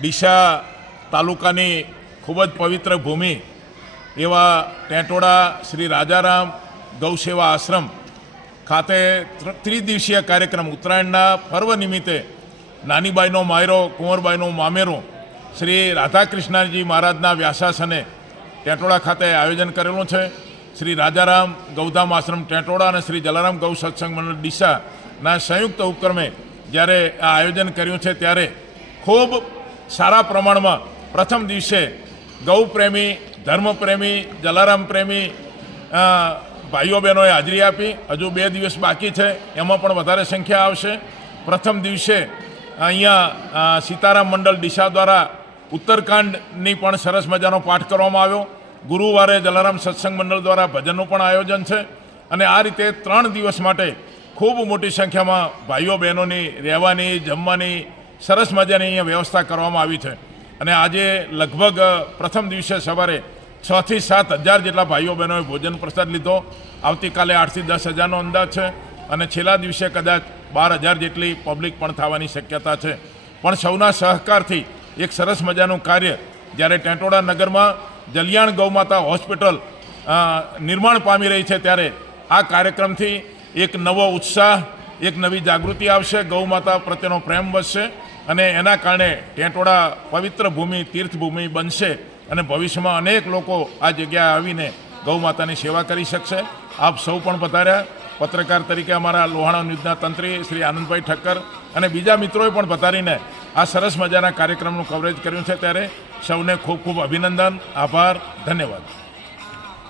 ડીસા તાલુકાની ખૂબ જ પવિત્ર ભૂમિ એવા ટેટોડા શ્રી રાજારામ ગૌસેવા આશ્રમ ખાતે ત્રિદિવસીય કાર્યક્રમ ઉત્તરાયણના પર્વ નિમિત્તે નાનીબાઈનો માયરો કુંવરબાઈનો મામેરો શ્રી રાધાકૃષ્ણજી મહારાજના વ્યાસાસને ટેટોડા ખાતે આયોજન કરેલું છે। શ્રી રાજારામ ગૌધામ આશ્રમ ટેટોડા અને શ્રી જલારામ ગૌ સત્સંગ મંડળ ડીસાના સંયુક્ત ઉપક્રમે જ્યારે આ આયોજન કર્યું છે ત્યારે ખૂબ સારા પ્રમાણમાં પ્રથમ દિવસે ગૌ પ્રેમી, ધર્મ પ્રેમી, જલારામ પ્રેમી ભાઈઓ બહેનોએ હાજરી આપી। હજુ 2 દિવસ બાકી છે, એમાં પણ વધારે સંખ્યા આવશે। પ્રથમ દિવસે અહીંયા સીતારામ મંડળ ડીસા દ્વારા ઉત્તરકાંડની પણ સરસ મજાનો પાઠ કરવામાં આવ્યો। ગુરુવારે જલારામ સત્સંગ મંડળ દ્વારા ભજનનું પણ આયોજન છે અને આ રીતે 3 દિવસ માટે ખૂબ મોટી સંખ્યામાં ભાઈઓ બહેનોની રહેવાની, જમવાની સરસ મજાની અહીંયા વ્યવસ્થા કરવામાં આવી છે અને આજે લગભગ પ્રથમ દિવસે સવારે 6 થી 7 હજાર જેટલા ભાઈઓ બહેનોએ ભોજન પ્રસાદ લીધો। આવતીકાલે 8 થી 10 હજારનો અંદાજ છે અને છેલ્લા દિવસે કદાચ 12,000 જેટલી પબ્લિક પણ થવાની શક્યતા છે। પણ સૌના સહકારથી એક સરસ મજાનું કાર્ય જ્યારે ટેટોડા નગરમાં જલિયાણ ગૌમાતા હોસ્પિટલ નિર્માણ પામી રહી છે ત્યારે આ કાર્યક્રમથી એક નવો ઉત્સાહ, એક નવી જાગૃતિ આવશે, ગૌમાતા પ્રત્યેનો પ્રેમ વધશે અને એના કારણે ટેટોડા પવિત્ર ભૂમિ, તીર્થભૂમિ બનશે અને ભવિષ્યમાં અનેક લોકો આ જગ્યાએ આવીને ગૌમાતાની સેવા કરી શકશે। આપ સૌ પણ પધાર્યા। પત્રકાર તરીકે અમારા લોહાણા ન્યૂઝના તંત્રી શ્રી આનંદભાઈ ઠક્કર અને બીજા મિત્રોએ પણ પધારીને આ સરસ મજાના કાર્યક્રમનું કવરેજ કર્યું છે ત્યારે સૌને ખૂબ ખૂબ અભિનંદન, આભાર, ધન્યવાદ।